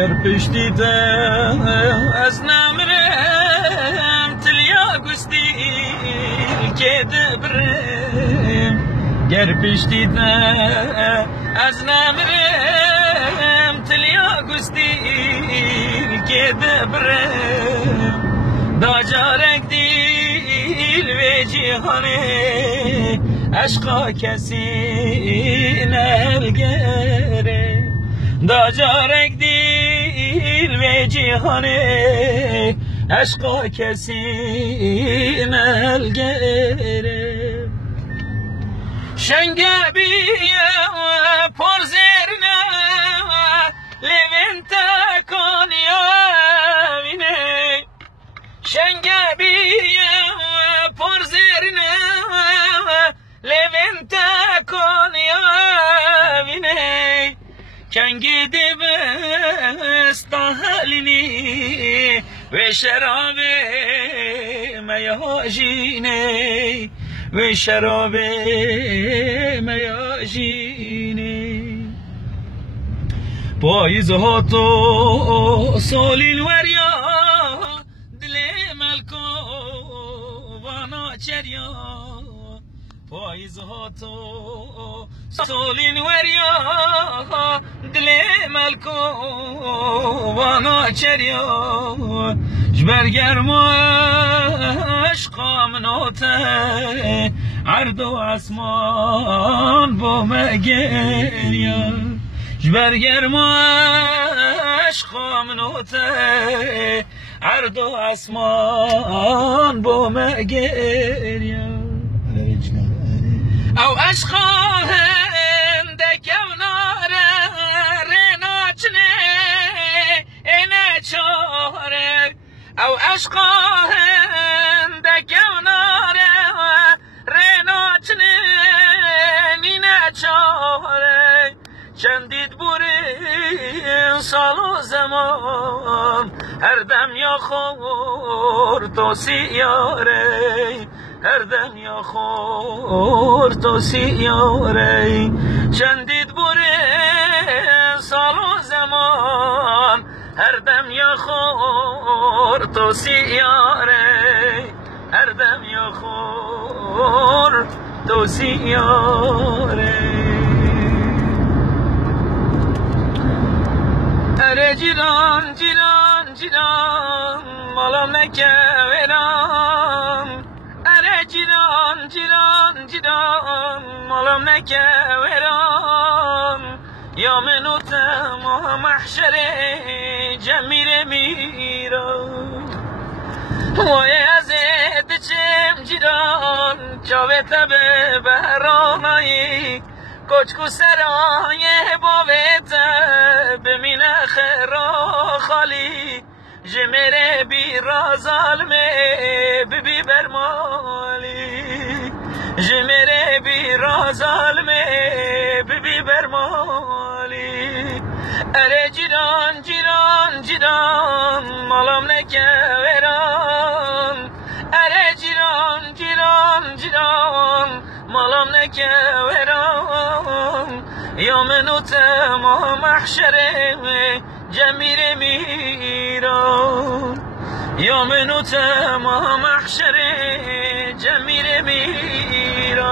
گر پشتی ده از نمرم تلیا گستی که دبرم گر پشتی ده از نمرم تلیا گستی که دبرم دا جارک دیل و جهانه عشقا کسی نلگره دا جارک دیل و جهانه عشقا کسی نلگره شنگه بیا پر زرنه لبن تکن یا وینه شنگه بیا پر زرنه لبن تکن یا وینه کنگی دبستا حلینی و شراب میاجینه و شراب میاجینه پاییز ها تو سالین وریا دل ملکو وانا چریا پاییز ها تو سالین وریا دل ملکو وانا چریا جبرگرما عشقا منوته عرض و اسمان با مگریا جبرگرما عشقا منوته عرض و اسمان با مگریا او عشقا هنده کوناره رناچنه اینه چاره او عشقا هنده کوناره رناچنه اینه چاره چندید بوری سال و زمان هر دم یا خور تو سیاره هر دم یا خور تو سیاره چندید بوری سال و زمان هر دم یا خور تو سیاره هر دم یا خور تو سیاره اره جیران جیران جیران مالم نکورم اره جیران جیران جیران مالم نکورم یا منوتم و محشر جمیر میرم وای از دچم جیران چاوه تبه بهرانایی کوچکو سرای باوت بمینه خرا خالی جمره بی رازالمه ببی برمالی جمره بی رازالمه ببی برمالی اره جیران جیران جیران مالم نکورم اره جیران جیران جیران مالم نکورم یا منوتم و محشر جمیر میرم یا منوتم و محشر جمیر میرم